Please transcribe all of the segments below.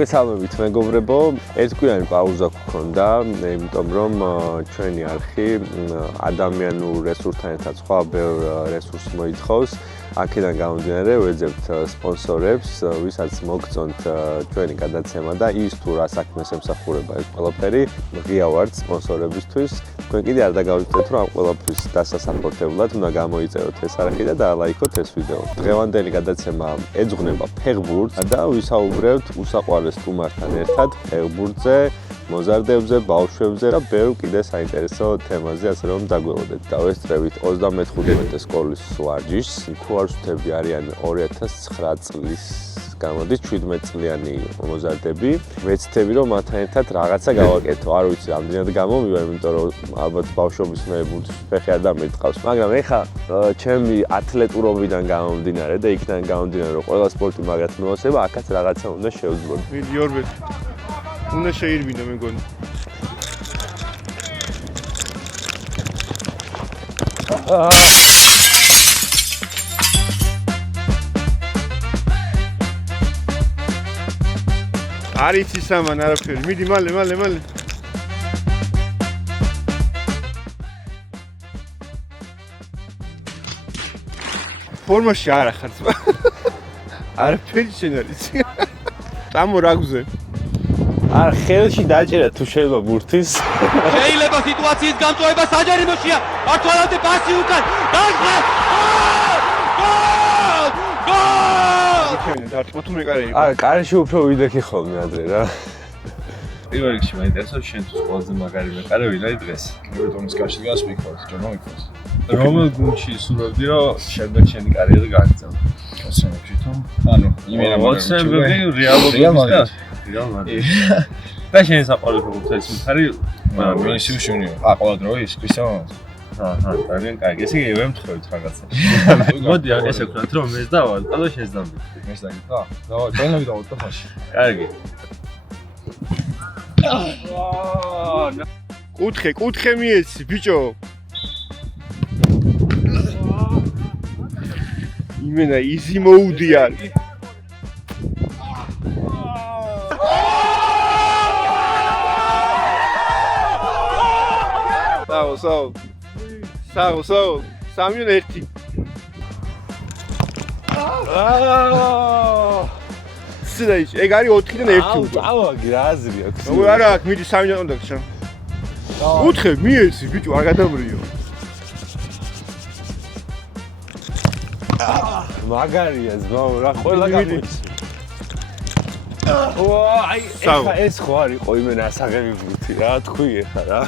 მოგესალმებით მეგობრებო, ერთკვირიანი პაუზა გქონდა, იმიტომ რომ ჩვენი არხი ადამიანურ რესურსთან ერთად სხვა ბევრ რესურსს მოითხოვს. აქედან გამომდინარე ვეძებთ სპონსორებს, ვისაც მოგწონთ ჩვენი გადაცემა და ის თუ რა საქმეს ემსახურება ეს ყველაფერი, ღია ვართ სპონსორებისთვის. თქვენ კიდე არ დაგავიწყდეთ, რომ ამ ყველაფრის დასასაფორთებლად უნდა გამოიწეროთ ეს არხი და დაალაიქოთ ეს ვიდეო. დღევანდელი გადაცემა ეძღვნება ფეხბურთს და ვისაუბრებთ უსაყვარლეს სტუმართან ერთად ფეხბურთზე, მოზარდებზე, ბავშვებზე და ბევრ კიდე საინტერესო თემაზე, ასე რომ დაგველოდეთ. დავესწრებით 35 სკოლის ვარჯიშს. თუ არ ვსვთები არიან 2009 წლის გამოდის 17 წლიანი მოზარდები. ვეცდები რომ მათთან ერთად რაღაცა გავაკეთო. არ ვიცი რამდენად გამომივა, იმიტომ რომ ალბათ ბავშვობის მე ბურთის ფეხი არ დამირტყავს. მაგრამ ეხა ჩემი ათლეტურობიდან გამომდინარე და იქიდან გამომდინარე რომ ყველა სპორტი მაგათ მოასება, აქაც რაღაცა უნდა შევძლო. მიდი ორბეთ. უნდა შეირბინო მეგონი. არ იცი სამან არაფერი. მიდი მალე. ფორმაში არ ახარ ძმა. არაფერი შენ არ იცი. წამო რაგზე. არ ხელში დაჭერა თუ შეიძლება ბურთის. შეიძლება სიტუაციის გამწვევა საჯარიმოშია. მართლამდე პასი უკან. დაიხა! გოლ! იქნება დარტყმა თუ მეკარეები. არა, კარში უფრო ვიდექი ხოლმე ადრე რა. პირველ რიგში მაინტერესებს შენ თუ ყველაზე მაგარი მეკარე ვინაი დღეს. ევროპის კარში დგას მიქოს, ჯერ მომიქოს. რომელ გუნდში სურვებდი რომ შემდეგ შენი კარიერა გააგრძელო? ოცნებებში თუ? ანუ იმენა ოცნებები რეალობისგან. და შენ საყვარელი ფეხბურთელის მხარი ვინისიუს ჯუნიორი. ყველა დროის ქრისტიანო. ძალიან კარგი. ესე იგი ვემთხოვთ რაღაცა. მოდი ესე ვქნათ რომ მეც დავავალ და შენს დამბიქი. მეც დაგიწა. დავაი, ბენოვი დავუწყო ხაში. კარგი. კუთხე მიეცი, ბიჭო. იმენა იზი მოუდია. საო. 3-1. სიдай, ეგ არის 4-დან 1 უკვე. წავაგი რა აზრი აქვს? როგორ არა აქვს, მიდი 3-დან უნდა გშა. კუთხე მიეცი, ბიჭო, არ გადამრიო. მაგარია ზმაო, რა ყველა გამოიცი. აი, ეხა ეს ხო არ იყო იმენა ასაღები ბურთი, რა თქვი ეხა რა.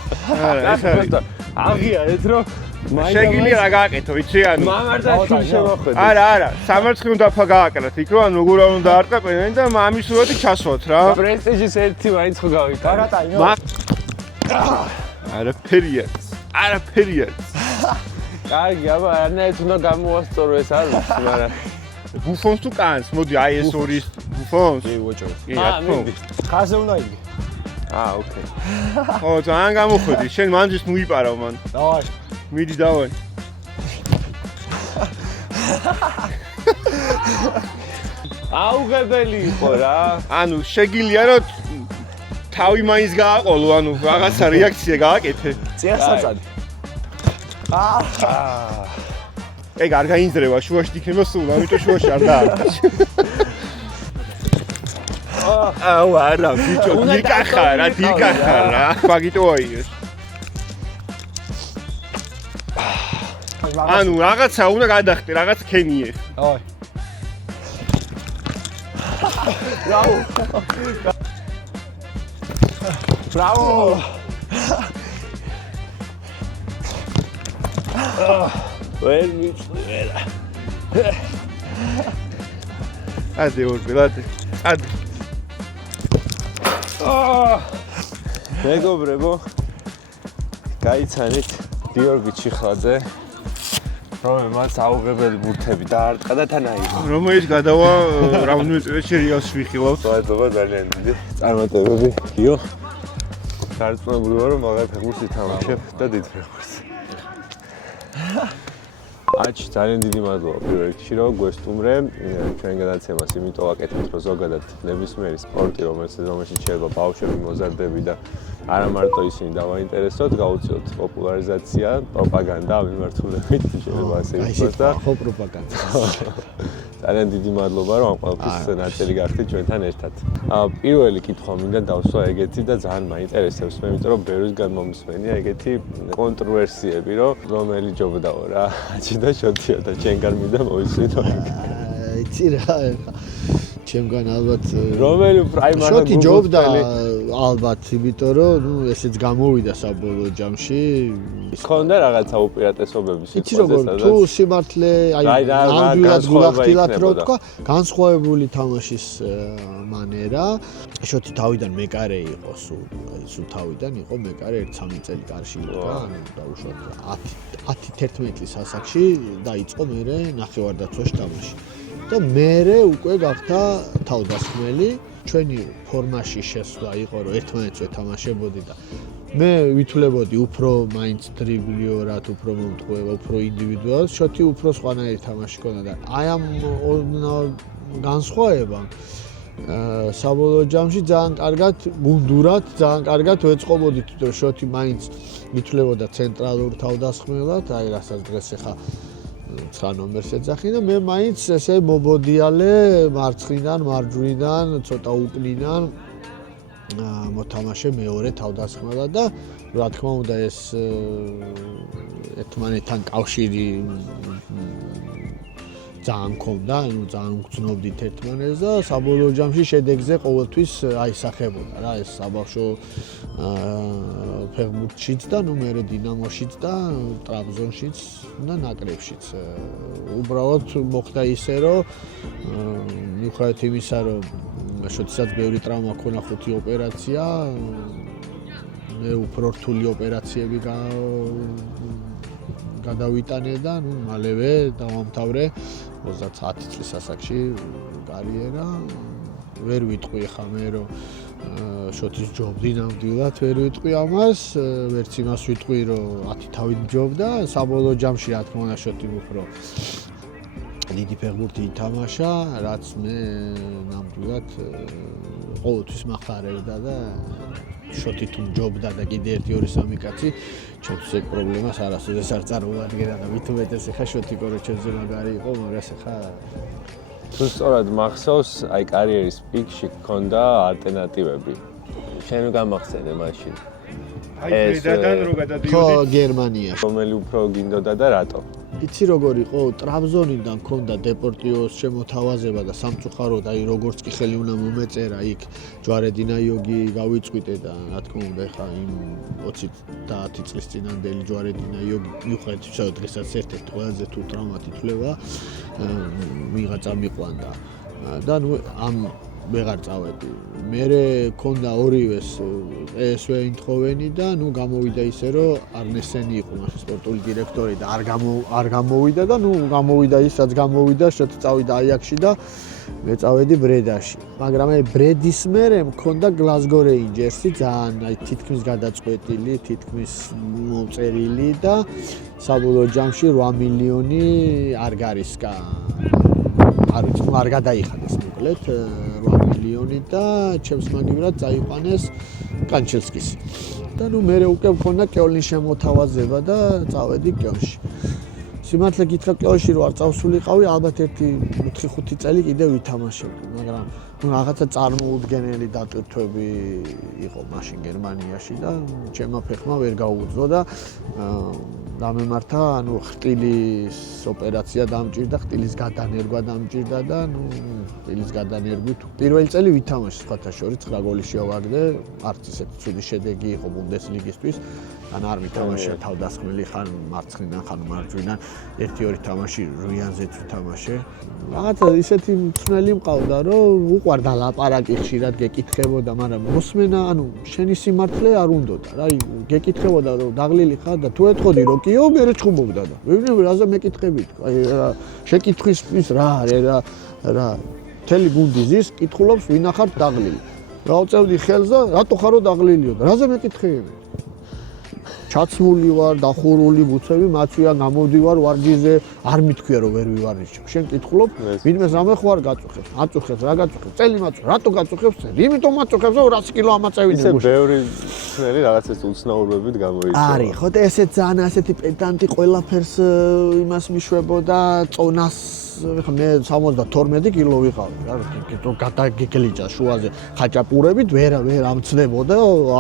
არა, ეს არის. აღიარეთ რომ შეგიძლია რა გააკეთო, იცი ანუ. მამარდაშვილი შემოხვედრე. არა, სამარცხნივ დაფა გააკრათ, იქ რომ ანუ როგორ არ უნდა არტყებენ და მამის სურათი ჩასვათ რა. პრესტიჟის ერთი მაინც ხო გავიტანე. არაფერია. კარგი, აბა არნაირად უნდა გამოვასწორო ეს არ ვიცი, მაგრამ ბუფონს თუ კანს, მოდი აი ეს ორი ბუფონს. კი, უოჭო. კი, რა თქმა უნდა. ხაზე უნდა იგი. ოკეი. ხო, ძალიან გამოხვედი, შენ მანჯის მოიპარავ მან. დავაი. მიდი დავაი. აუღებელი იყო რა. ანუ შეგიძლია რომ თავი მაინც გააყოლო, ანუ რაღაცა რეაქცია გააკეთე. წიასაწადი. ეგ არ გაინძრევა, შუაში იქნება სულ, ამიტომ შუაში არ დაარჩა. აუ არა, ბიჭო, დიკახარა. ფაგიტოა ის. ანუ რაღაცა უნდა გადახტე, რაღაც ქენიე. დავაი. ბრავო. ვერ მიწვი ვერა. ადე ორბელადე. ადე. მეგობრებო, გაიცანით გიორგი ჩიხლაძე, რომელმაც აუღებელი ბურთები დაარტყა და თან აიღო. რომელიც გადავა რამდენიმე წელიწადში რეალს ვიხილავთ. მადლობა ძალიან დიდი. წარმატებები, გიო. გარწმუნებული ვარ, რომ მაგარ ფეხბურთს ითამაშებ და დიდ ფეხბურთს. აჩ ძალიან დიდი მადლობა პირველ რიგში რომ გვესტუმრე ჩვენ გადაცემას იმიტომ ვაკეთებთ რომ ზოგადად ნებისმიერი სპორტი რომელშიც შეიძლება ბავშვები მოზარდები და არა მარტო ისინი დავაინტერესოთ გაუწიოთ პოპულარიზაცია პროპაგანდა ამ მიმართულებით შეიძლება ასე ვთქვათ და ხო პროპაგანდა ძალიან დიდი მადლობა რომ ამ ყველაფრის ნაწილი გახდით ჩვენთან ერთად პირველი კითხვა მინდა დავსვა ეგეთი და ძალიან მაინტერესებს მე იმიტომ რომ ბევრისგან მომისმენია ეგეთი კონტროვერსიები რომ რომელი ჯობდაო რა აჩი და შოთია და ჩემგან მინდა მოვისმინო იცი რა ჩემგან ალბათ რომელი პრაიმარა შოთი ჯობდა ალბათ იმიტომ რომ ნუ ესეც გამოვიდა საბოლოო ჯამში ქონდა რაღაცა უპირატესობები იცი როგორ თუ სიმართლე აი ნამდვილად გულახდილად რო თქვა განსხვავებული თამაშის მანერა შოთი თავიდან მეკარე იყო სულ თავიდან იყო მეკარე 1-3 წელი კარში იდგა ანუ დაუშვათ 10-11 ასაკში დაიწყო მერე ნახევარდაცვაში თამაში და მერე უკვე გახდა თავდასხმელი ჩვენი ფორმაში შესვლა იყო რომ ერთმანეთს ვეთამაშებოდი და მე ვითვლებოდი უფრო მაინც დრიბლიორად უფრო მომთხოვება უფრო ინდივიდუალს შოთი უფრო სხვანაირი თამაში ქონდა და აი ამ განსხვავებამ საბოლოო ჯამში ძალიან კარგად გუნდურად ძალიან კარგად ვეწყობოდით რომ შოთი მაინც ვითვლებოდა ცენტრალურ თავდასხმელად აი რასაც დღეს ახლა 9 ნომერს ეძახი და მე მაინც ესე მობოდიალე მარცხნიდან მარჯვნიდან ცოტა უკნიდან მოთამაშე მეორე თავდასხმელად და რა თქმა უნდა ეს ერთმანეთთან კავშირი ძალიან მქონდა, ანუ ძალიან გძნობდით ერთმანეთს და საბოლოო ჯამში შედეგზე ყოველთვის აისახებოდა რა ეს საბავშვო ფეხბურთშიც და ნუ მერე დინამოშიც და ტრაბზონშიც და ნაკრებშიც. უბრალოდ მოხდა ისე რომ მიუხედავად იმისა რომ შოთსაც ბევრი ტრავმა ქონა 5 ოპერაცია მე უფრო რთული ოპერაციები გადავიტანე და ნუ მალევე დავამთავრე 30 წლის ასაკში კარიერა ვერ ვიტყვი ხა მე რომ შოთის ჯობდი ნამდვილად ვერ ვიტყვი ამას ვერც იმას ვიტყვი რომ 10 თავით ჯობდა საბოლოო ჯამში რა თქმა უნდა შოთი უფრო დიდი ფეხბურთი ითამაშა რაც მე ნამდვილად ყოველთვის მახარებდა და შოთი თუ ჯობდა და კიდე 1-2-3 კაცი ჩვენთვის ეგ პრობლემას არასოდეს არ წარმოადგენდა და მით უმეტეს ხა შოთი კორო ჩვენზე მაგარი იყო მაგრამ ხა თუ სწორად მახსოვს აი კარიერის პიკში გქონდა ალტერნატივები შენ გამახსენე მაშინ აი ბედადან რო გადადიოდი ხო გერმანიაში რომელი უფრო გინდოდა და რატო იცი როგორ იყო ტრაბზონიდან მქონდა დეპორტივოს შემოთავაზება და სამწუხაროდ აი როგორც კი ხელი უნდა მომეწერა იქ ჯვარედინა იოგი გავიწყვიტე და რა თქმა უნდა ხა იმ 20 წლის წინანდელი ჯვარედინა იოგი მიუხედავად იმისა რომ დღესაც ერთ-ერთი ყველაზე თუ ტრავმატი თვლება ვიღაცა მიყვანდა და ნუ ამ ვეღარ წავედი. მერე მქონდა ორივეს PSV Eindhoveni და ნუ გამოვიდა ისე რომ არნესენი იყო მაშინ სპორტული დირექტორი და არ გამოვიდა და ნუ გამოვიდა ის რაც გამოვიდა შოთი წავიდა აიაქსში და მე წავედი ბრედაში. მაგრამ აი ბრედის მერე მქონდა Glasgow Rangersი ძალიან აი თითქმის გადაწყვეტილი, თითქმის მოწერილი და საბოლოო ჯამში 8 მილიონი არ გარისკა. არ გადაიხადეს მოკლედ 8 მილიონი და ჩემს მაგივრად წაიყვანეს კანჩელსკისი. და ნუ მე უკვე მქონდა კეოლნის შემოთავაზება და წავედი კეოლში. სიმართლე გითხრა კეოლში რო არ წავსულიყავი, ალბათ 4-5 წელი კიდევ ვითამაშებდი, მაგრამ ნუ რაღაცა წარმოუდგენელი დატვირთვები იყო მაშინ გერმანიაში და ჩემმა ფეხმა ვერ გაუძლო და დამემართა, ანუ ხტილის ოპერაცია დამჭირდა, ხტილის გადანერგვა დამჭირდა და ნუ ხტილის გადანერგვით პირველი წელი ვითამაშე სხვათა შორის 9 გოლი შევაგდე, არც ისეთი ცუდი შედეგი იყო ბუნდესლიგისთვის, ან არ ვითამაშე თავდასხმელი ხან მარცხნიდან ხან მარჯვნიდან, 1-2 თამაში რუიანზეც ვითამაშე. რაღაცა ისეთი მწვნელი მყავდა, რომ უყვარდა ლაპარაკი ხშირად გეკითხებოდა, მაგრამ მოსმენა, ანუ შენი სიმართლე არ უნდოდა. აი, გეკითხებოდა რომ დაღლილი ხარ და თუ ეთქოდი რომ კიო, მე რჩხუბობდა და. მე რაზე მეკითხებით? აი, შეკითხვის ის რა არის რა მთელი გუნდი ზის, კითხულობს ვინახართ დაღლილი. გავწევდი ხელს და რატო ხარო დაღლილიო და რაზე მეკითხები? ჩაცმული ვარ, დახურული ბუცები, მაწვია გამოდივარ ვარჯიზე, არ მithქვია რომ ვერ ვივარჯიშებ. შენ კითხულობ, ვინმე რამე ხო არ გაწუხებს, აწუხებს, რა გაწუხებს, წელი მაწუხებს, რატო გაწუხებს? იმიტომ მაწუხებს, რომ 100 კილო ამაწევინე ისე ბევრი ძნელი რაღაცას უცნაურობით გამოიწვია. არის, ხო და ესეც ძალიან ასეთი პედანტი ყველაფერს იმას მიშვებოდა, წონას მე 72 კილო ვიყავი რა, გადაგიგლიჭა შუაზე ხაჭაპურებით, ვერ ამცდებოდა,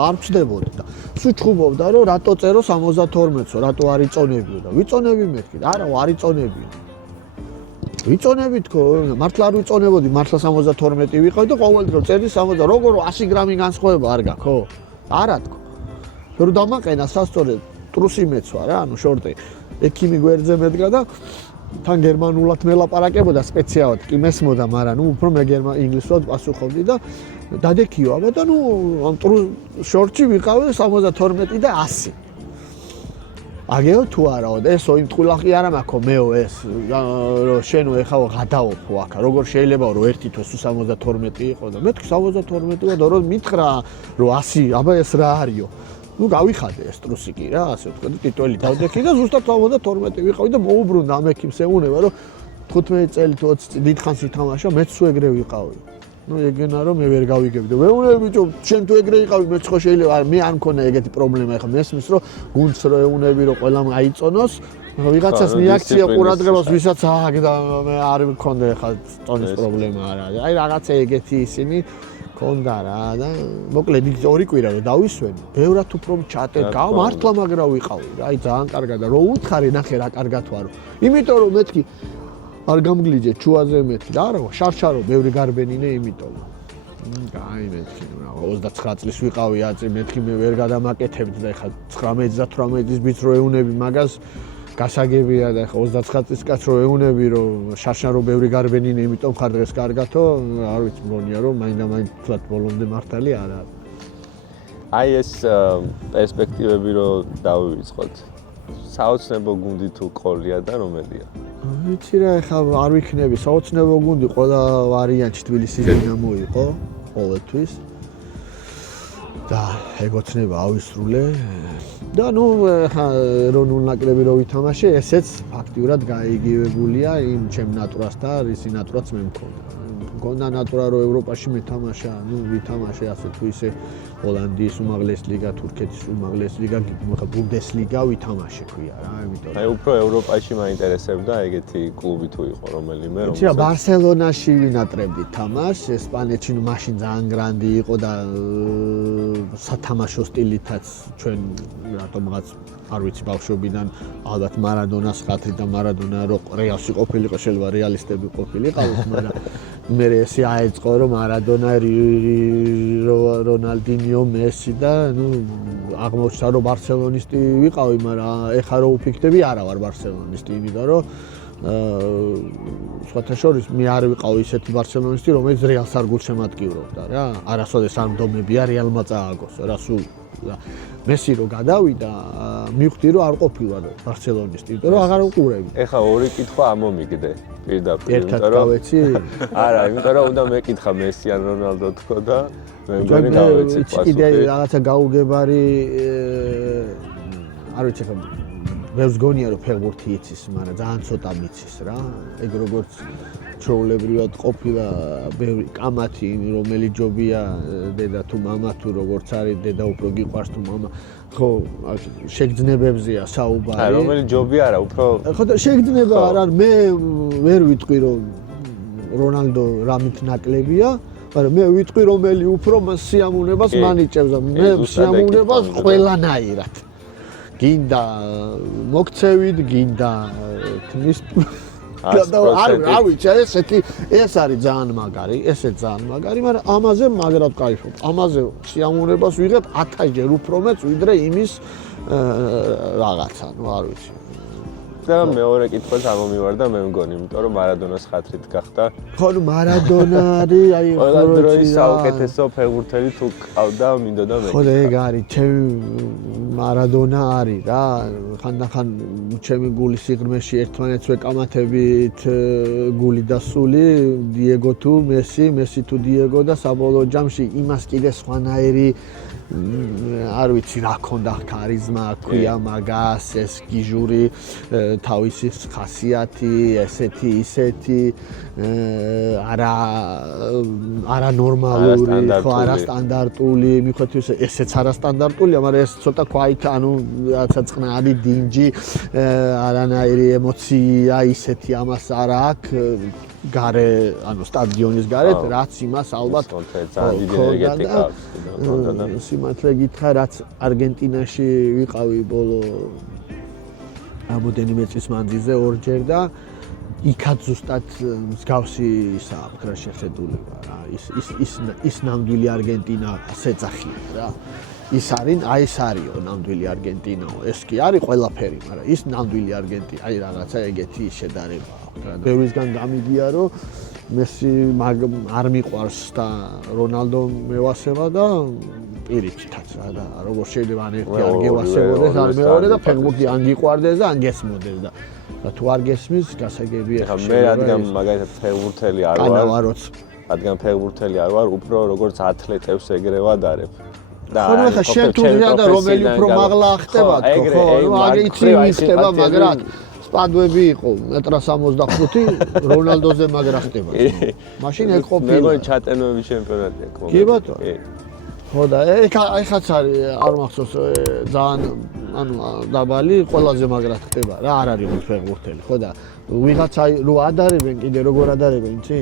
არ მცდებოდა და სულ ჩხუბობდა რომ რატო წერო 72-ო, რატო არ იწონებიო და ვიწონები მეთქი და არა, არ იწონებიო. ვიწონებით ხო, მართლა არ ვიწონებოდი, მართლა 72 ვიყავი და ყოველდღე წერდი 70, როგორ 100 გრამი განსხვავება არ გაქვს, ხო? არა თქო. რომ დამაყენა სასწორე ტრუსი მეცვა რა, ანუ შორტი. ექიმი გვერდზე მედგა და თან გერმანულად მელაპარაკებოდა სპეციალად, კი მესმოდა, მაგრამ ნუ უფრო მე ინგლისურად პასუხობდი და დადექიო აბა და ნუ ამ შორტში ვიყავი 72 და 100. აგეო თუ არაო და ესო იმ ტყულახი არა მაქვს მეო ეს რომ შენო ეხაო გადაოფო აქ როგორ შეიძლება რომ ერთი თვე 72 იყო და მეთქი 72 და რომ მითხრა რომ 100 აბა ეს რა არისო ნუ გავიხადე ეს ტრუსი კი რა ასე ვთქვი ტიტველი დავდექი და ზუსტად 72 ვიყავი და მოუბრუნდა ამ ექიმს ეუნება რომ 15 წელი 20 წელი დიდხანს ითამაშა მეც სულ ეგრე ვიყავი ну ეგენა რომ მე ვერ გავიგებდი. მეუბნები ბიჭო, შენ თუ ეგრე იყავი, მეც ხო შეიძლება მე არ მქონდა ეგეთი პრობლემა. ეხლა მესმის რომ გუნდს რო ეუბნები რომ ყველამ აიწონოს, ვიღაცას რეაქცია ყურადღებას ვისაც ააგ და მე არ მქონდა ეხლა ტონის პრობლემა არა. აი რაღაცა ეგეთი ისინი მქონდა რა და მოკლედ ორი კვირა რომ დავისვენი. ბევრად უფრო ჩატე გავა, მართლა მაგრა ვიყავი რა. აი ძალიან კარგად და რო უთხარი ნახე რა კარგად ვარო. იმიტომ რომ მეთქი არ გამგლიჯე ჩუაზე მეთქი და არა შარშარო ბევრი გარბენინე იმიტომ აი მეთქი რა 29 წლის ვიყავი აწი მეთქი მე ვერ გადამაკეთებდი და ეხლა 19 და 18 წლის ბიჭს რო ეუნები მაგას გასაგებია და ეხლა 29 წლის კაცს რო ეუნები რომ შარშარო ბევრი გარბენინე იმიტომ ხარ დღეს კარგათო არ ვიცი მგონია რომ მაინდა-მაინც თლათ ბოლომდე მართალი არ არის აი ეს პერსპექტივები რო დავივიწყოთ საოცნებო გუნდი თუ ყოლია და რომელია? ვიცი რა, ეხლა არ ვიქნები საოცნებო გუნდი, ყველა ვარიანტი თბილისის დინამო იყო ყოველთვის. და ეგოცნება ავისრულე. და ნუ ეხლა ეროვნულ ნაკრები რო ვითამაშე, ესეც ფაქტიურად გაიგივებულია იმ ჩემ ნატურას და რისი ნატურაც მე მქონდა. მქონდა ნატურა რომ ევროპაში მეთამაშა, ნუ ვითამაშე ასე თუ ისე ჰოლანდიის უმაღლესი ლიგა, თურქეთის უმაღლესი ლიგა, ბუნდესლიგა ვითამაშე ქვია რა, იმიტომ. აი უფრო ევროპაში მაინტერესებდა ეგეთი კლუბი თუ იყო რომელიმე რომ იცი რა, ბარსელონაში ვინატრებდი თამაშს, ესპანეთში ნუ მაშინ ძალიან გრანდი იყო და სათამაშო სტილითაც ჩვენ რატომღაც არ ვიცი ბავშვობიდან ალბათ მარადონას ხათრი და მარადონა რო რეალში ყოფილიყო, შეიძლება რეალისტები ყოფილიყავით, მაგრამ მე ესე აეწყო რომ მარადონა რონალდინიო მესი და ნუ აღმოჩნდა რომ ბარსელონისტი ვიყავი, მაგრამ ეხლა რო უფიქდები არა ვარ ბარსელონისტი, იმიტომ რომ სხვათა შორის მე არ ვიყავი ისეთი ბარსელონისტი, რომელიც რეალს არ გულშემატკივრობდა რა. არასოდეს ამ დომებია რეალმა წააგოს რა სულ მესი რო გადავიდა, მივხვდი რომ არ ყოფილა ბარსელონისტი, იმიტომ რომ აღარ უყურები. ეხლა ორი კითხვა ამომიგდე პირდაპირ, ერთად გავეცი? არა, იმიტომ რომ უნდა მეკითხა მესი ან რონალდო თქო და მე მგონი გავეცი პასუხი. კიდე რაღაცა გაუგებარი არ ვიცი ხომ ბევრს გონია რომ ფეხბურთი იცის, მაგრამ ძალიან ცოტა მიცის რა. ეგ როგორც ჩვეულებრივად ყოფილა ბევრი კამათი, რომელიც ჯობია დედა თუ მამა თუ როგორც არის, დედა უფრო გიყვარს თუ მამა. ხო, შეგრძნებებზეა საუბარი. აი, რომელიც ჯობი არა, უფრო ხო და შეგრძნება არა, მე ვერ ვიტყვი რომ რონალდო რამით ნაკლებია, მაგრამ მე ვიტყვი რომელი უფრო სიამოვნებას მანიჭებს და მე სიამოვნებას ყველანაირად. გინდა მოგცევით, გინდა თმის არ ვიცი, ეს არის ძალიან მაგარი, ესეც ძალიან მაგარი, მაგრამ ამაზე მაგრად кайფობ. ამაზე სიამოვნებას ვიღებ 1000 ჯერ უფრო მეც ვიდრე იმის რაღაცა, ნუ არ ვიცი. და მეორე კითხვაც ამომივარდა მე მგონი, იმიტომ რომ მარადონას ხათრით გახდა. ხო, ნუ მარადონა არის, აი ყველა დროის საუკეთესო ფეხბურთელი თუ ყავდა, მინდოდა მე. ხო, ეგ არის, ჩემი მარადონა არის რა. ხანდახან ჩემი გულის სიღრმეში ერთმანეთს ვეკამათებით გული და სული, დიეგო თუ მესი, მესი თუ დიეგო და საბოლოო ჯამში იმას კიდე სხვანაირი არ ვიცი რა ქონდა ქარიზმა, ქვია მაგას, ეს გიჟური თავისი ხასიათი, ესეთი, ისეთი არა ნორმალური, ხო არა სტანდარტული, მიხვდეთ ესეც არა სტანდარტულია, მაგრამ ეს ცოტა ქვაით, ანუ რაცა წყნარი დინჯი, არანაირი ემოცია, ისეთი ამას არ აქვს გარე, ანუ სტადიონის გარეთ, რაც იმას ალბათ სიმართლე გითხრა, რაც არგენტინაში ვიყავი ბოლო რამოდენიმე წლის მანძილზე ორჯერ და იქაც ზუსტად მსგავსი ისაა რა შეხედულება რა ის ნამდვილი არგენტინა ასეძახია რა ის არისო ნამდვილი არგენტინაო ეს კი არის ყველაფერი მაგრამ ის ნამდვილი არგენტინა აი რაღაცა ეგეთი შედარება რა ბევრისგან გამიგია რომ მესი არ მიყვარს და რონალდო მევასება და პირიქითაც რა და როგორ შეიძლება ან ერთი არ გევასებოდეს არ მეორე და ფეხბურთი ან გიყვარდეს და ან გესმოდეს და თუ არ გესმის გასაგებია ხა მე რადგან მაგალითად ფეხბურთელი არ ვარ რადგან ფეხბურთელი არ ვარ უფრო როგორც ათლეტებს ეგრე ვადარებ და ხა შენ თუ და რომელი უფრო მაღლა ხდება თქო ხო აგ იცი ხდება მაგრამ სპადვები იყო 1.65 რონალდოზე მაგრა ხდება მაშინ ეგ ყოფილა მე ჩატენოების ჩემპიონატია ხო კი ბატონო ხო და ეხაც არის არ მახსოვს ძალიან ანუ დაბალი ყველაზე მაგრად ხდება რა არ არის ის ფეხბურთელი ხო და ვიღაცა რო ადარებენ კიდე როგორ ადარებენ იცი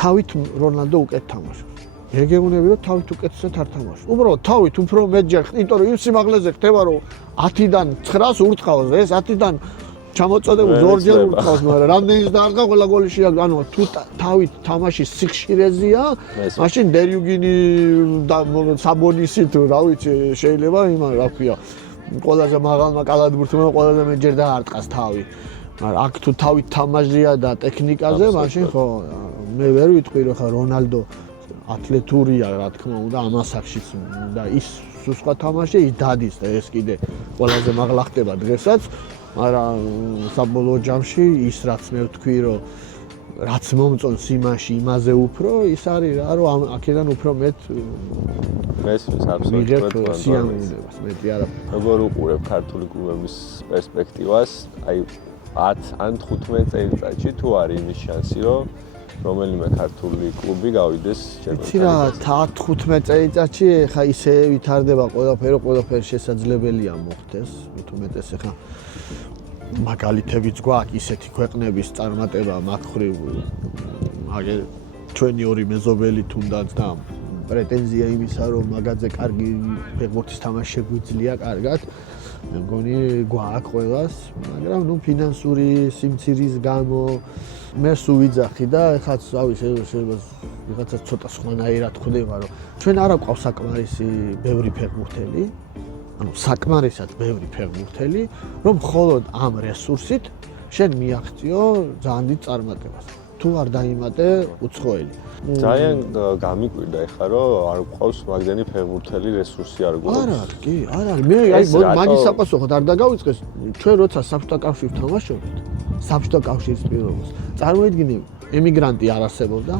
თავით რონალდო უკეთ თამაშობს ეგეუნები რომ თავით უკეთესად არ თამაშობს უბრალოდ თავით უფრო მეტჯერ იმიტომ რომ იმ სიმაღლეზე ხდება რომ 10-დან 9-ს ურტყავს ეს 10-დან ჩამოწოდებულ ორჯერ ურტყავს მაგრამ რამდენიც დაარგა ყველა გოლი შეაგდო ანუ თუ თავით თამაშის სიხშირეზეა მაშინ დერიუგინი და საბონისი თუ რა ვიცი შეიძლება იმან რა ქვია ყველაზე მაღალმა კალათბურთელმა ყველაზე მეტჯერ დაარტყას თავი მაგრამ აქ თუ თავით თამაშია და ტექნიკაზე მაშინ ხო მე ვერ ვიტყვი რომ ხა რონალდო ათლეტურია რა თქმა უნდა ამ ასაკშიც და ის სხვა თამაში ის დადის და ეს კიდე ყველაზე მაღლა ხდება დღესაც მაგრამ საბოლოო ჯამში ის რაც მე ვთქვი რომ რაც მომწონს იმაში იმაზე უფრო ის არის რა რომ აქედან უფრო მეტ მესმის აბსოლუტურად სიამოვნებას მეტი არა როგორ უყურებ ქართული კლუბების პერსპექტივას აი 10 ან 15 წელიწადში თუ არის იმის შანსი რომ რომელიმე ქართული კლუბი გავიდეს ჩემპიონატში. 10-15 წელიწადში ხა ისე ვითარდება ყველაფერი შესაძლებელია მოხდეს. თუმეტეს ხა მაგალითებიც გვაქვს ისეთი ქვეყნების წარმატება მაგხრივ აგე ჩვენი ორი მეზობელი თუნდაც და პრეტენზია იმისა რომ მაგაძე კარგი ფეხბურთის თამაში შეგვიძლია კარგად მე მგონი გვაქვს ყველას მაგრამ ნუ ფინანსური სიმცირის გამო მე სულ ვიძახი და ეხაც რავი შეიძლება ვიღაცა ცოტა სხვანაირად ხდება რომ ჩვენ არა გვყავს საკმარისი ბევრი ფეხბურთელი ანუ საკმარისად ბევრი ფეხბურთელი რომ მხოლოდ ამ რესურსით შენ მიაღწიო ძალიან დიდ წარმატებას თუ არ დაიმატე უცხოელი ძალიან გამიკვირდა ეხლა რომ არ გვყავს მაგდენი ფეხბურთელი რესურსი არ გვაქვს არა კი არა მე აი მაგის საპასუხოდ არ დაგავიწყეს ჩვენ როცა საბჭოთა კავშირში ვთამაშობდით საბჭოთა კავშირის პირობას წარმოიდგინე ემიგრანტი არ არსებობდა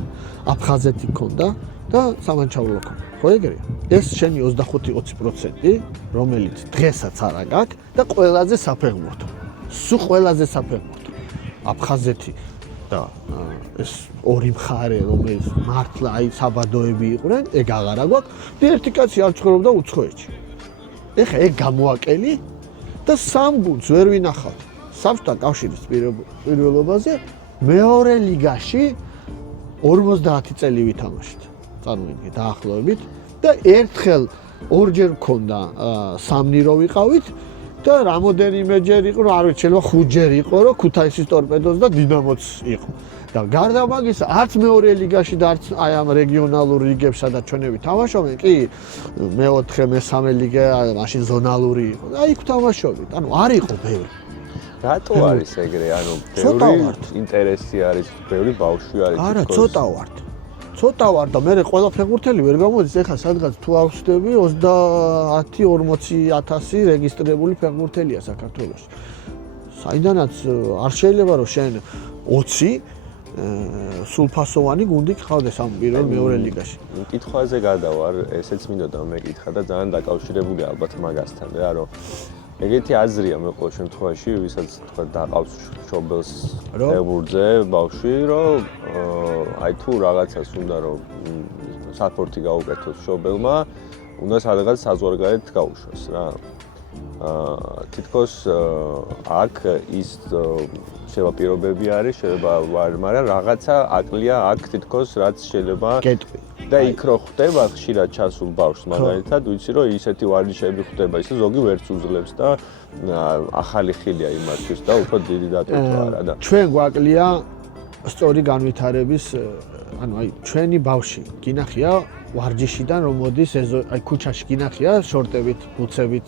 აფხაზეთი ქონდა და სამანჩაულო ქონდა ხო ეგრეა ეს შენი 25-20% რომელიც დღესაც არა გაქვს და ყველაზე საფეხბურთო სულ ყველაზე საფეხბურთო აფხაზეთი და ეს ორი მხარე რომელიც მართლა აი საბადოები იყვნენ ეგ აღარა გვაქვს და ერთი კაცი არ ცხოვრობდა უცხოეთში ეხა ეგ გამოაკელი და სამ გუნდს ვერ ვინახავთ საბჭოთა კავშირის პირველობაზე მეორე ლიგაში 50 წელი ვითამაშეთ წარმოიდგინე დაახლოებით და ერთხელ ორჯერ მქონდა სამნი რო ვიყავით და რამოდენიმეჯერ იყო რომ არ ვიცი შეიძლება 5 ჯერ იყო რომ ქუთაისის ტორპედოს და დინამოც იყო და გარდა მაგისა არც მეორე ლიგაში და არც აი ამ რეგიონალურ ლიგებში სადაც ჩვენები თამაშობენ კი მეოთხე მესამე ლიგა მაშინ ზონალური იყო და იქ თამაშობთ ანუ არ იყო ბევრი რატო არის ეგრე ანუ ბევრი ინტერესი არის ბევრი ბავშვი არის არა ცოტა ვარ და მე ყველა ფეხბურთელი ვერ გამოდის ეხლა სადღაც თუ ავსვდები 30-40,000 რეგისტრირებული ფეხბურთელია საქართველოში. საიდანაც არ შეიძლება რომ შენ 20 სულფასოვანი გუნდი გყავდეს ამ პირველ მეორე ლიგაში. კითხვაზე გადავარ, ესეც მინდოდა მეკითხა და ძალიან დაკავშირებული ალბათ მაგასთან რა, რომ ეგეთი აზრია მე ყოველ შემთხვევაში, ვისაც თქვა დაყავს შობელს ევურძე ბავშვი, რომ აი თუ რაღაცას უნდა რომ საფორტი გაუკეთოს შობელმა, უნდა სადღაც საზღვარგარეთ გაუშვას რა. თითქოს აქ ის შეიძლება პირობები არის, შეიძლება ვარ, მაგრამ რაღაცა აკლია აქ თითქოს რაც შეიძლება და იქ რო ხდება ხშირად ჩასულ ბავშვს მაგალითად, ვიცი რომ ისეთი ვარჯიშები ხდება, ისე ზოგი ვერც უძლებს და ახალი ხილია იმისთვის და უფრო დიდი დატვირთვა არა და ჩვენ გვაკლია სწორი განვითარების ანუ აი ჩვენი ბავშვი გინახია ვარჯიშიდან რომ მოდის აი ქუჩაში გინახია შორტებით, ბუცებით,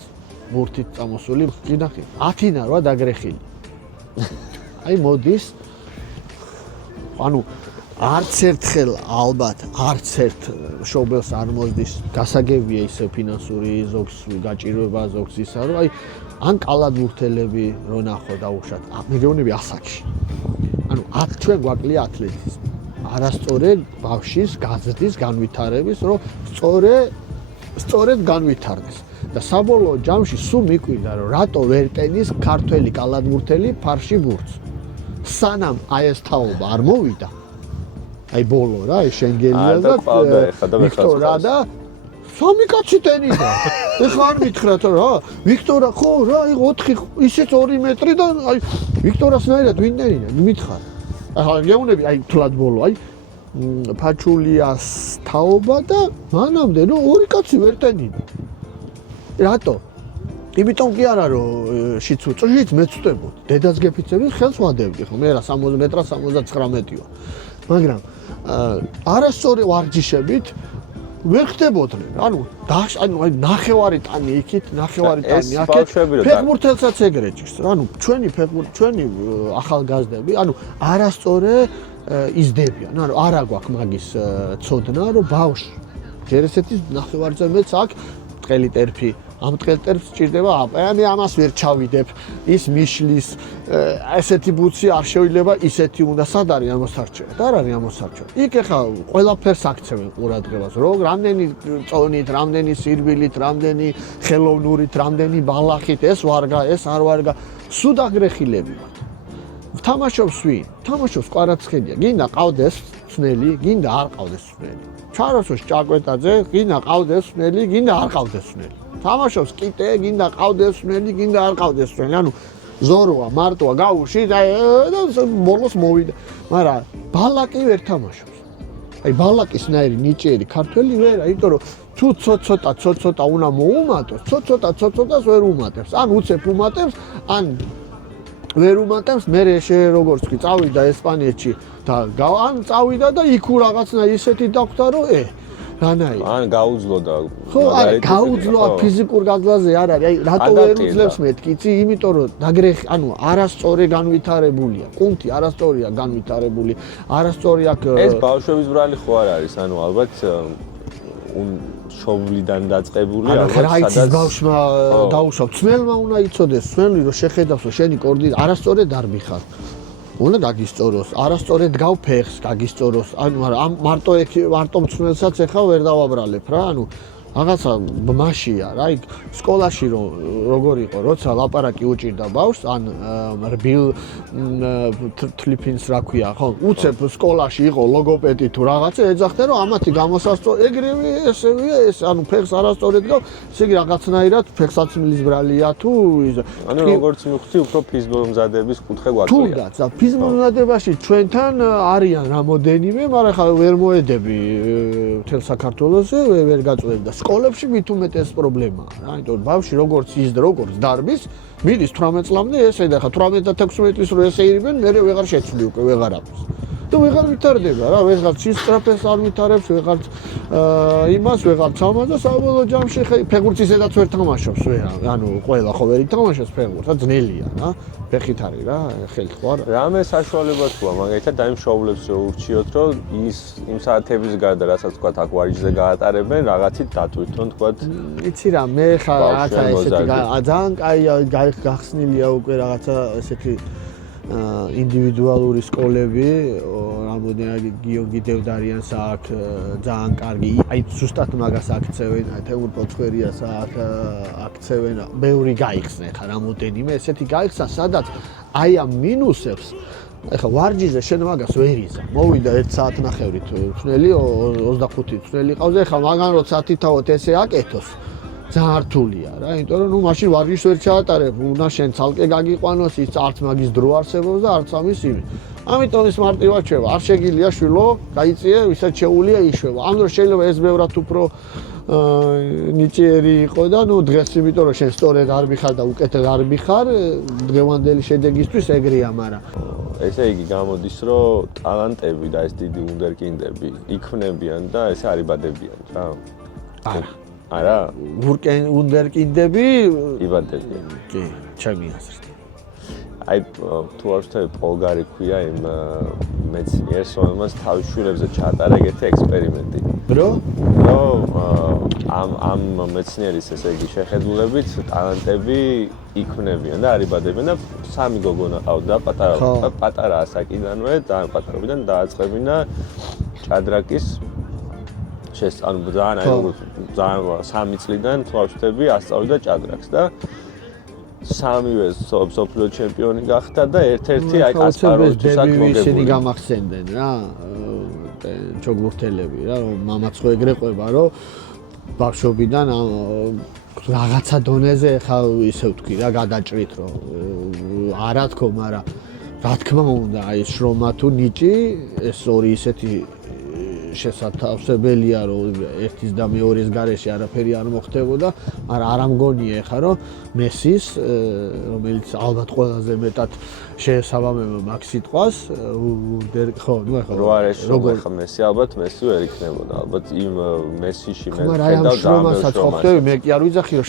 ბურთით წამოსული გინახია 10-დან 8 დაგრეხილი. აი მოდის ანუ არც ერთხელ ალბათ არც ერთ შობელს არ მოსდის გასაგებია ისე ფინანსური ზოგს გაჭირვება ზოგს ისა რომ აი ან კალათბურთელები რო ნახო დაუშვათ მილიონები ასაკში. ანუ აქ ჩვენ გვაკლია ათლეტიზმი. არასწორი ბავშვის გაზრდის განვითარების რომ სწორედ განვითარდეს. და საბოლოო ჯამში სულ მიკვირდა რომ რატო ვერ ტენის ქართველი კალათბურთელი ფარში ბურთს. სანამ აი ეს თაობა არ მოვიდა. აი ბოლო რა, აი შენგელია და ვიქტორა და სამი კაცი ტენიდა. ეხლა არ მითხრათ რა, ვიქტორა ხო რა, 4 ისეც 2 მეტრი და აი ვიქტორასნაირად ვინ ტენიდა, მითხარ. ახლა გეუნები აი თლად ბოლო, აი ფაჩულიას თაობა და მანამდე ნუ 2 კაცი ვერ ტენიდა. რატო? იმიტომ კი არა რომ შიც მეც ვწვდებოდ. დედას გეფიცების ხელს ვადევდი ხო, მე რა 60 მეტრა 79-ია. მაგრამ არასწორი ვარჯიშებით ვერ ხდებოდნენ. ანუ აი ნახევარი ტანი იქით, ნახევარი ტანი აქეთ. ფეხბურთელსაც ეგრე ჭირს. ანუ ჩვენი ახალგაზრდები, ანუ არასწორი იზრდებიან. ანუ არა გვაქვს მაგის ცოდნა, რომ ბავშვი ჯერ ესეთი ნახევარწმეც აქვს ტყელი ტერფი. ამ ტყელ ტერფს სჭირდება აპანი ამას ვერ ჩავიდებ. ის მიშლის ესეთი ბუცი არ შეიძლება ისეთი უნდა სად არის ამოსარჩევად? არ არის ამოსარჩევად. იქ ახლა ყველაფერს აქცევენ ყურადღებას. რამდენი წონით, რამდენი სირბილით, რამდენი ხელოვნურით, რამდენი ბალახით ეს ვარგა, ეს არ ვარგა. სულ დაგრეხილები ვართ. თამაშობს ვინ? თამაშობს კვარაცხელია. გინდა ყავდეს ცნელი, გინდა არ ყავდეს ცნელი. ჩაროსოს ჭაკვეტაძე, გინდა ყავდეს ცნელი, გინდა არ ყავდეს ცნელი. თამაშობს კიტე, გინდა ყავდეს ცნელი, გინდა არ ყავდეს ცნელი. ანუ ზოროა, მარტოა, გაუში და ბოლოს მოვიდა. მაგრამ ბალაკი ვერ თამაშობს. აი ბალაკისნაირი ნიჭიერი ქართველი ვერა, იმიტომ რომ თუ ცოტა უნდა მოუმატოს, ცოტას ვერ უმატებს. ან უცებ უმატებს, ან ვერ უმატებს, მე როგორც კი წავიდა ესპანეთში და ან წავიდა და იქ რაღაცნა ისეთი დახვდა რომ რანაი ან გაუძლო და ხო არა გაუძლო ფიზიკურ გაზლაზე არ არის აი რატო ვერ უძლებს მეთქიცი იმიტომ რომ ანუ არასწორი განვითარებულია კუნთი არასწორია განვითარებული არასწორი აქ ეს ბავშვების ბრალი ხო არ არის ანუ ალბათ შოვლიდან დაწყებული ალბათ სადაც ბავშვმა დაუშვა ძნელმა უნდა იცოდეს ძნელი რომ შეხედავს რომ შენი კორდი არასწორად არ მიხარ უნდა გაგისწოროს, არასწორად გავ ფეხს, გაგისწოროს. ანუ ამ მარტო მწნელსაც ახლა ვერ დავაბრალებ რა. ანუ რაღაცა მაშია რა. იქ სკოლაში როგორ იყო, როცა ლაპარაკი უჭირდა ბავშვს, ან რბილ თლიფინს რა ქვია, ხო? უცებ სკოლაში იყო ლოგოპედი თუ რაღაცა, ეძახდა რომ ამათი გამოსასწორი ეგრევე ესევია ეს, ანუ ფეხს არასწორად გავ, ესე იგი რაღაცნაირად ფეხსაცმლის ბრალია თუ ანუ როგორც მივხვდი, უფრო ფიზმომზადების კუთხე გვაქვს. თუნდაც, ფიზმომზადებაში ჩვენთან არიან რამოდენიმე, მაგრამ ხა ვერ მოედები მთელ საქართველოში, ვერ გაწევდა. სკოლებში მით უმეტეს პრობლემაა რა, იმიტომ რომ ბავშვი როგორც დარბის, მიდის 18 წლამდე ესე და ხა 18 და 16 წლის რო ესე ირიბენ, მე ვეღარ შეცვლი უკვე ვეღარაფერს. და ვეღარ ვითარდება რა, ვეღარ სისტრაფეს არ ვითარებს, ვეღარ იმას, ვეღარ ცალმას და საბოლოო ჯამში ფეხბურთის ზედაც ვერ თამაშობს ვერა. ანუ ყველა ხო ვერ ითამაშებს ფეხბურთს, ძნელია რა. ფეხით არის რა, ხელით ხო არა. რამე საშუალება თქვა, მაგალითად აი მშობლებს რო ურჩიოთ, რომ ის იმ საათების გარდა, რასაც თქვა აქ ვარჯიშზე გაატარებენ, რაღაცით დატვირთონ თქვა. იცი რა, მე ხა რაღაცა ესეთი ძალიან კაი გახსნილია უკვე რაღაცა ესეთი ინდივიდუალური სკოლები, რამოდენიმე გიორგი დევდარიანს აქვს ძალიან კარგი, აი ზუსტად მაგას აქცევენ, თემურ პოცხერიას აქცევენ, ბევრი გაიხსნა ხა რამოდენიმე, ესეთი გაიხსნა, სადაც აი ამ მინუსებს ეხლა ვარჯიზე შენ მაგას ვერ იზა. მოვიდა 1 საათნახევრით თვნელი 25 თვნელი ყავზე, ეხლა მაგან როცა თითაოდ ესე აკეთოს ძალიან რთულია რა, იმიტომ რომ მაშინ ვარჯიშს ვერ ჩაატარებ, უნდა შენ ცალკე გაგიყვანოს, ის არც მაგის დრო არსებობს და არც ამის იმი. ამიტომ ის მარტივად შევა, არ შეგილია შვილო, გაიწიე, ვისაც შეუულია იშვება. ამ დროს შეიძლება ეს ბევრად უფრო ნიჭიერი იყო და დღეს იმიტომ რომ შენ სწორედ არ მიხარ და უკეთად არ მიხარ, დღევანდელი შედეგისთვის ეგრეა, მაგრამ ესე იგი გამოდის, რომ ტალანტები და ეს დიდი უნდერკინდები იქმნებიან და ესე არიბადებიან რა. არა. არა? უნდერკინდები იბადებიან. კი, ჩემი აზრით. აი თუ არ ვთქვი, პოლგარი ქვია იმ მეცნიერს, რომელმაც თავის შვილებზე ჩაატარა ეგეთი ექსპერიმენტი. რო ამ მეცნიერის ესე იგი შეხედულებით ტალანტები იქმნებიან და არიბადებიან და 3 გოგონა ყავდა პატარა ასაკიდანვე და პატარობიდან დააწყებინა ჭადრაკის შესწავლა ძალიან 3 წლიდან თუ არ ვთქვი ასწავლიდა ჭადრაკს და 3-ვე სოფლიო ჩემპიონი გახდა და ერთ-ერთი აი კასპაროვიჩის აქ მოგებული. ისინი გამახსენდნენ რა ჩოგბურთელები რა რომ მამაც ხო ეგრე ყვება რომ ბავშვობიდან რაღაცა დონეზე ხა ისე ვთქვი რა გადაჭრით რომ არა თქო, მაგრამ რა თქმა უნდა აი შრომა თუ ნიჭი ეს ორი ისეთი შესათავსებელია რომ ერთის და მეორის გარეშე არაფერი არ მოხდებოდა, მაგრამ არ ამგონია ხა რომ მესის რომელიც ალბათ ყველაზე მეტად შეესაბამება მაგ სიტყვას ხო ნუ ახლა რო არ ეშრომა ხა მესი ალბათ მესი ვერ იქნებოდა ალბათ იმ მესიში მე ხედავ რომელსაც ყოფილი მე კი არ ვიძახი რომ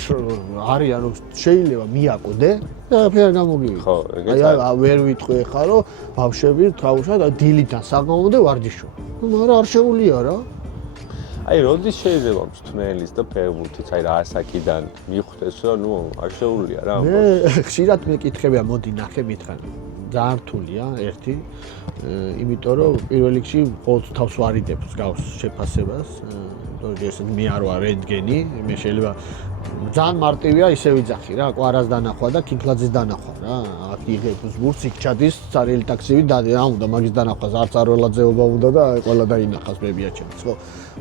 არიან რომ შეიძლება მიაკოდე და არაფერი გამოგივიდა ხო ეგეც აი ვერ ვიტყვი ხა რომ ბავშვები თავშად დილიდან საღამომდე ვარჯიშობ მაგრამ არ შეუულია რა აი როდის შეიძლება მწვრთნელის და ფეხბურთის აი რა ასაკიდან მიხვდეს რომ ნუ არ შეუულია რა მე ხშირად მეკითხებია მოდი ნახე მითხარ ძალიან რთულია ერთი იმიტომ რომ პირველ რიგში ყოველთვის თავს ვარიდებს გავს შეფასებას ეს მე არ ვარ რენტგენი მე შეიძლება ძალიან მარტივია ისე ვიძახი რა კვარას დანახვა და კინკლაძის დანახვა რა აქ იღებს ბურთს იქ ჩადის царელი ტაქსივით და რა უნდა მაგის დანახვას არც არველაძეობა უნდა და ყველა დაინახავს მებიაჩენს ხო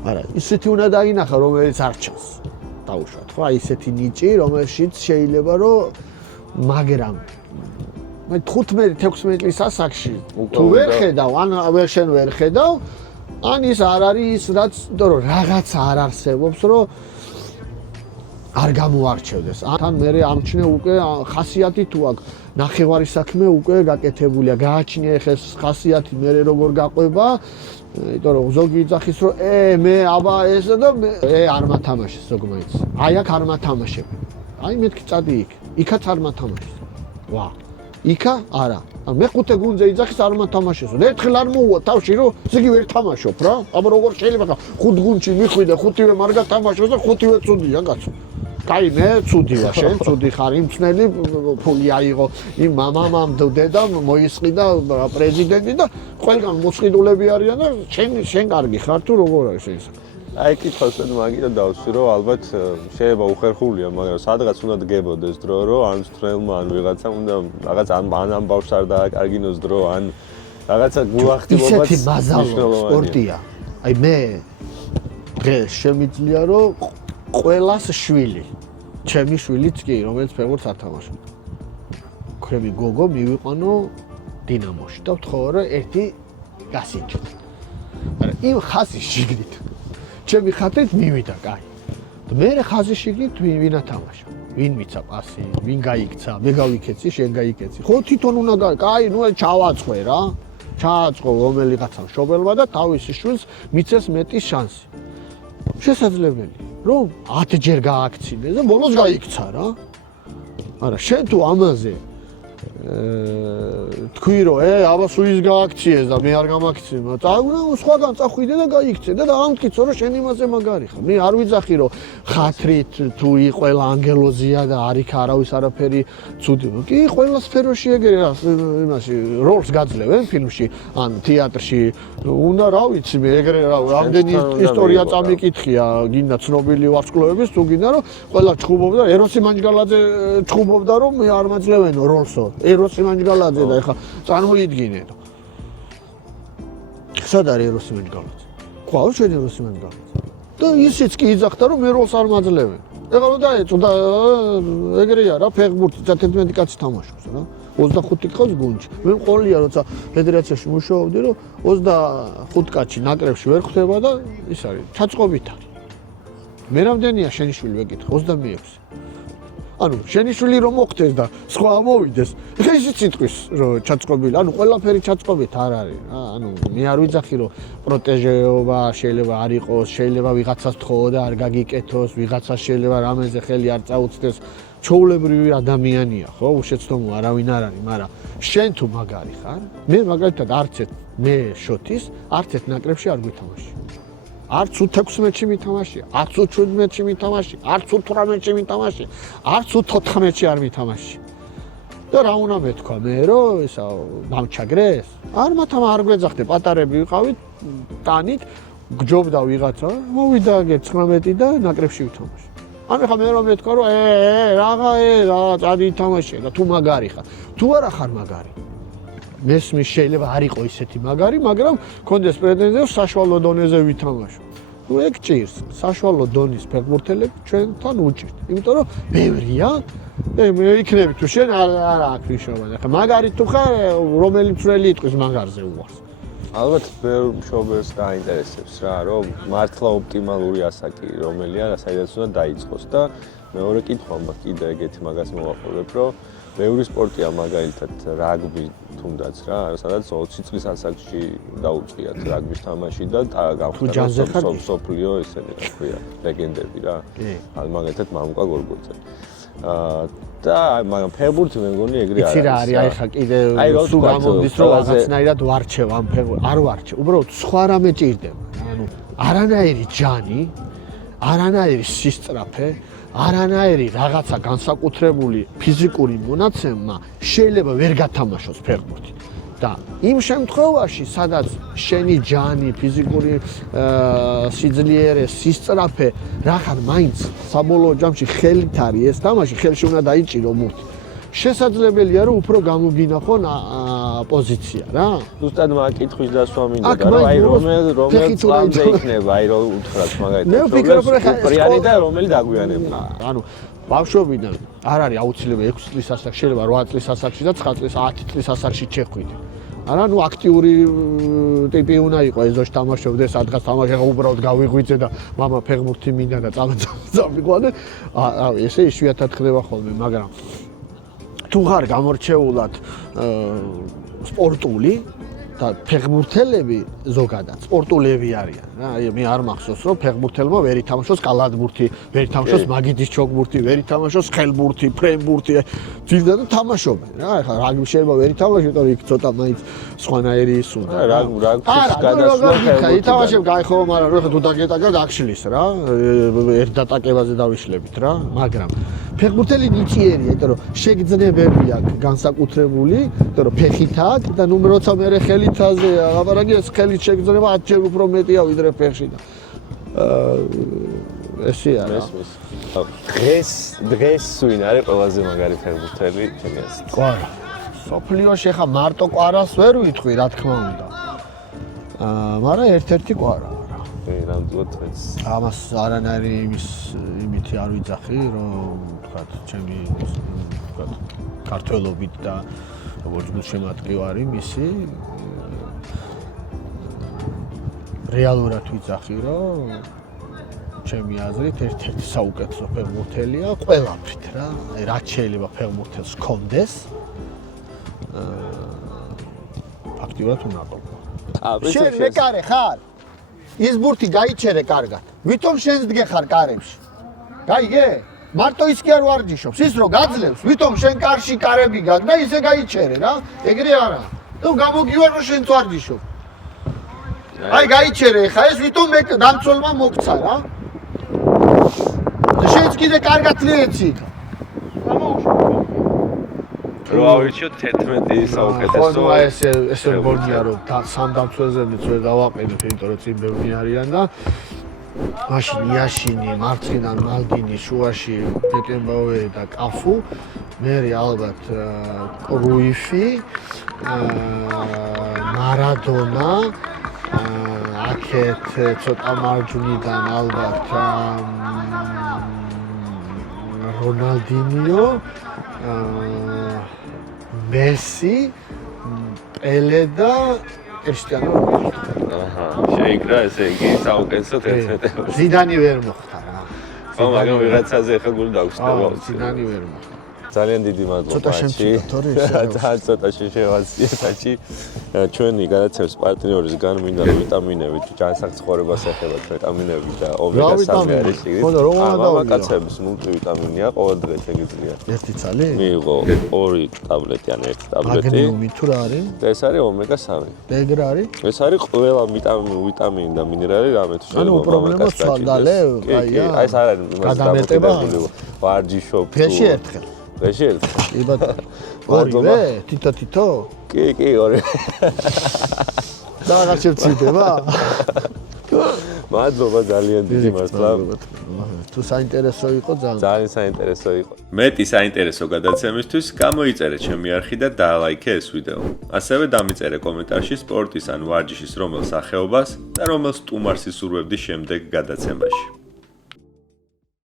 არა ისეთი უნდა დაინახა რომელიც არ ჩანს დაუშვათ ხო აი ისეთი ნიჭი რომელშიც შეიძლება რომ მაგრამ მე 15-16 წლის ასაკში თუ ვერ ხედავ ან შენ ვერ ხედავ ან ის არ არის ის რაც იმიტომ რომ რაღაც არ არსებობს რომ არ გამოარჩევდეს. თან მე ამჩნე უკვე ხასიათი თუ აქვს ნახევარი საქმე უკვე გაკეთებულია. გააჩნია ეხა ხასიათი მე როგორ გაყვება, იმიტომ რომ ზოგი იძახის რომ მე აბა ეს და არ მათამაშეს ზოგმაინც. აი აქ არ მათამაშებ. აი მეთქი წადი იქ. იქაც არ მათამაშეს. ვა. იქა არა. მე ხუთე გუნდზე იძახის არ მათამაშესო. ერთხელ არ მოუვა თავში რომ ზიგი ვერ თამაშობ რა. აბა როგორ შეიძლება ხუთ გუნდში მიხვიდე ხუთივე არ გათამაშოს და ხუთივე წუდია კაცო. კაი მე ცუდი ვარ შენ ცუდი ხარ იმ წნელი ფული აიღო იმ მამამ დედამ მოისყიდა პრეზიდენტი და ყველგან მოსყიდულები არიან და შენ კარგი ხარ თუ როგორ არის ეს აი კითხავს და მაგიტო დავსვი რომ ალბათ შეიძლება უხერხულია მაგრამ სადღაც უნდა დგებოდეს დრო რომ ან სტრელმა ან ვიღაცა უნდა რაღაც ან ბავშვს არ დააკარგინოს დრო ან რაღაცა გულახდილობაც ისეთი ბაზალო სპორტია აი მე დღეს შემიძლია რომ ყველას შვილი ჩემი შვილიც კი რომელიც ფეხბურთს ათამაშებს ქვემი გოგო მივიყვანო დინამოში და ვთხოვო რომ ერთი გასინჯეთ მაგრამ იმ ხაზის შიგნით ჩემი ხათრით მივიდა კაი და მე ხაზის შიგნით ვინ ათამაშა ვინ მიცა პასი ვინ გაიქცა მე გავიქეცი შენ გაიქეცი ხო თვითონ უნდა კაი ნუ ჩავაწყე რა ჩააწყო რომელიღაცა მშობელმა და თავისი შვილს მიცეს მეტი შანსი შესაძლებელია რომ 10 ჯერ გააქცინე და ბოლოს გაიქცა რა. არა, შენ თუ ამაზე თქვი რომ აბა სულ ის გააქციეს და მე არ გამაქციე, მაგრამ სხვაგან წახვიდე და გაიქცე და ამტკიცო რომ შენ იმაზე მაგარი ხარ. მე არ ვიძახი რომ ხათრით თუ ყველა ანგელოზია და არ იქ არავის არაფერი ცუდი. კი, ყველა სფეროში ეგრე იმაში როლს გაძლევენ ფილმში ან თეატრში. უნდა რა ვიცი მე ეგრე რამდენი ისტორია წამიკითხია, გინდა ცნობილი ვარსკვლავების თუ გინდა რომ ყველა ჩხუბობდა, ეროსი მანჯგალაძე ჩხუბობდა რომ მე არ მაძლევენო როლსო. ეროსი მანჯგალაძე და ეხა წარმოიდგინე. სად არის ეროსი მანჯგალაძე? ყავს შენ ეროსი მანჯგალაძე. და ისიც კი იძახდა რომ მე როლს არ მაძლევენ. ეხლა რომ დაეწო და ეგრეა რა ფეხბურთი 11 კაცი თამაშობს რა. 25 ყავს გუნდში. მე მყოლია როცა ფედერაციაში მუშაობდი რომ 25 კაცი ნაკრებში ვერ ხვდება და ის არის ჩაწყობით არის. მე რამდენია შენიშვილი ვეკითხე 26. ანუ შენიშვილი რომ მოხდეს და სხვა მოვიდეს. ეხლა ისიც იტყვის რომ ჩაწყობილი, ანუ ყველაფერი ჩაწყობით არ არის რა. ანუ მე არ ვიძახი რომ პროტეჟეობა შეიძლება არ იყოს, შეიძლება ვიღაცას თხოვო და არ გაგიკეთოს, ვიღაცას შეიძლება რამეზე ხელი არ წაუწდეს. ჩაულებრივი ადამიანია, ხო? უშეცდომო არავინ არ არის, მაგრამ შენ თუ მაგარი ხარ, მე მაგალითად არც ერთ მე შოთის, არც ერთ ნაკრებში არ გვითამაში. არც U16-ში მითამაშია, არც U17-ში მითამაში, არც U18-ში მითამაში, არც U14-ში არ მითამაში. და რა უნდა მეთქვა მე რომ ისა დამჩაგრეს? არ მათამ არ გვეძახდე, პატარები ვიყავით, ტანით, გჯობდა ვიღაცა, მოვიდა 19 და ნაკრებში ვითამაში. ანუ ხა მე რომ მეთქვა რომ რაღა რა წადი ითამაშე და თუ მაგარი ხარ. თუ არა ხარ მაგარი. მესმის შეიძლება არ იყო ისეთი მაგარი, მაგრამ კონდეს პრეტენზია საშუალო დონეზე ვითამაშო. ნუ ეგ ჭირს, საშუალო დონის ფეხბურთელები ჩვენთან უჭირთ. იმიტომ რომ ბევრია, მე იქნები თუ შენ არ აქვს მნიშვნელობა. ხა მაგარი თუ ხარ, რომელი მცველი იტყვის მაგარზე უარს. ალბათ ბევრ მშობელს დაინტერესებს რა, რომ მართლა ოპტიმალური ასაკი რომელია, საიდანაც უნდა დაიწყოს და მეორე კითხვა მაქვს კიდე ეგეთი მაგას მოვახურებ, რომ ბევრი სპორტია მაგალითად რაგბი თუნდაც რა, სადაც 20 წლის ასაკში დაუწყიათ რაგბის თამაში და გავხდა სოფლიო ესენი რა ქვია, ლეგენდები რა. ან მაგალითად მამუკა გორგოძე. და მაგრამ ფეხბურთი მე მგონი ეგრე არის. იცი რა არის, აი ხა კიდე სულ გამომდის რომ რაღაცნაირად ვარჩევ ამ ფეხბურთს, არ ვარჩევ. უბრალოდ სხვა რამე ჭირდება. ანუ არანაირი ჯანი, არანაირი სისწრაფე, არანაირი რაღაცა განსაკუთრებული ფიზიკური მონაცემა შეიძლება ვერ გათამაშოს ფეხბურთი. და იმ შემთხვევაში, სადაც შენი ჯანი, ფიზიკური სიძლიერე, სისწრაფე, რახან მაინც საბოლოო ჯამში ხელით არის ეს თამაში, ხელში უნდა დაიჭირო მურთი. შესაძლებელია რომ უფრო გამოგინახონ პოზიცია რა. ზუსტად მაგ კითხვის დასვა მინდა და რომ აი რომელ წლამდე იქნება, აი რომ უთხრათ მაგალითად პრიანი და რომელი დაგვიანება. ანუ ბავშვობიდან არ არის აუცილებელი 6 წლის ასაკში, შეიძლება 8 წლის ასაკში და 9 წლის, 10 წლის ასაკში შეხვიდე. არა, ნუ აქტიური ტიპი უნდა იყო ეზოში თამაშობდე, სადღაც თამაში ახლა უბრალოდ გავიღვიძე და მამა ფეხბურთი მინდა და წამიყვანე. ესე იშვიათად ხდება ხოლმე, მაგრამ თუ ხარ გამორჩეულად სპორტული და ფეხბურთელები ზოგადად სპორტულები არიან რა. აი მე არ მახსოვს რომ ფეხბურთელმა ვერ ითამაშოს კალათბურთი, ვერ ითამაშოს მაგიდის ჩოგბურთი, ვერ ითამაშოს ხელბურთი, ფრენბურთი. ძირდა და თამაშობენ რა. ახლა რაგბი შეიძლება ვერ ითამაშო, იმიტომ რომ იქ ცოტა მაინც სხვანაირი ის უნდა. რაგბის გადასვლა ფეხბურთი ითამაშებ, გაიხო, მაგრამ რო ხა თუ დაგეტაკა გაგშლის რა. ერთ დატაკებაზე დავიშლებით რა, მაგრამ ფეხბურთელი ნიჭიერია, იმიტომ რომ შეგრძნებები აქვს განსაკუთრებული, იმიტომ რომ ფეხით აქვს და ნუ როცა მე ხელითაზე აბარაგი ეს ხელით შეგრძნება 10 ჯერ უფრო მეტია ვიდრე ფეხში და ესეა რა. დღეს ვინ არის ყველაზე მაგარი ფეხბურთელი ჩემი აზრით? კვარა. სოფლიოში ხა მარტო კვარას ვერ ვიტყვი რა თქმა უნდა. მაგრამ ერთ-ერთი კვარა. ნამდვილად მეც ამას არანაირი იმითი არ ვიძახი, რომ თქვათ ჩემი თქვათ ქართველობით და როგორც გულშემატკივარი მისი რეალურად ვიძახი, რომ ჩემი აზრით ერთ-ერთი საუკეთესო ფეხბურთელია ყველაფრით რა. რაც შეიძლება ფეხბურთელს ჰქონდეს ფაქტიურად უნდა ყოფილიყო. შენ მეკარე ხარ? ის ბურთი გაიჩერე კარგად. ვითომ შენს დგეხარ კარებში? გაიგე? მარტო ის კი არ ვარჯიშობს, ის რო გაძლევს, ვითომ შენ კარში კარები გაქვს და ისე გაიჩერე რა. ეგრე არა. თუ გამოგივარ რომ შენც ვარჯიშობ. აი გაიჩერე ხა ეს ვითომ მე დამცველმა მოგცა რა. და შენც კიდე კარგად წლიეცი. რო ავირჩიოთ 11 საუკეთესო. ხო, ესე მგონია რომ სამ დამცველზეც ვერ დავაყენებ, იმიტომ რომ წინ ბევრი არიან და მაშინ იაშინი, მარცხნიდან მალდინი, შუაში ბეკენბაუერი და კაფუ, მერე ალბათ კრუიფი, მარადონა, აქეთ ცოტა მარჯვნიდან ალბათ რონალდინიო, მესი, პელე და კრისტიანო რონალდო. აჰა, შეიკრა ესე იგი საუკეთესო 11. ზიდანი ვერ მოხდა რა. მაგრამ ვიღაცაზე ხა გული დაგვსტება. ზიდანი ვერ მოხდა. ძალიან დიდი მადლობა. ცოტა შემწირდა თორე ესე. ძალიან ცოტა შევაცია საჭი. ჩვენი გადაცემის პარტნიორისგან მინდა ვიტამინებით, ჯანსაღწუხარებას ეხება ვიტამინები და ომეგა-3 არის იგივე. მამაკაცების მულტივიტამინია ყოველ დღე შეგიძლია. ერთი ცალი? მიიღო 2 ტაბლეტი ან 1 ტაბლეტი. მაგნიუმი თუ რა არის? ეს არის ომეგა-3. ეგ რა არის? ეს არის ყველა ვიტამინი და მინერალი რამე თუ შეიძლება პრობლემა სვადალე, აია. აი ეს არ არის იმას დამოკიდებული. ვარჯიშობ თუ დღეში ერთხელ. დღეში ერთხელ. კი ბატონო. ორივე? თითო? კი, ორი. და რაღაც შეწიდება? მადლობა ძალიან დიდი მართლა. თუ საინტერესო იყო ძალიან საინტერესო იყო. მეტი საინტერესო გადაცემისთვის გამოიწერე ჩემი არხი და დაალაიქე ეს ვიდეო. ასევე დამიწერე კომენტარში სპორტის ან ვარჯიშის რომელ სახეობას და რომელ სტუმარს ისურვებდი შემდეგ გადაცემაში.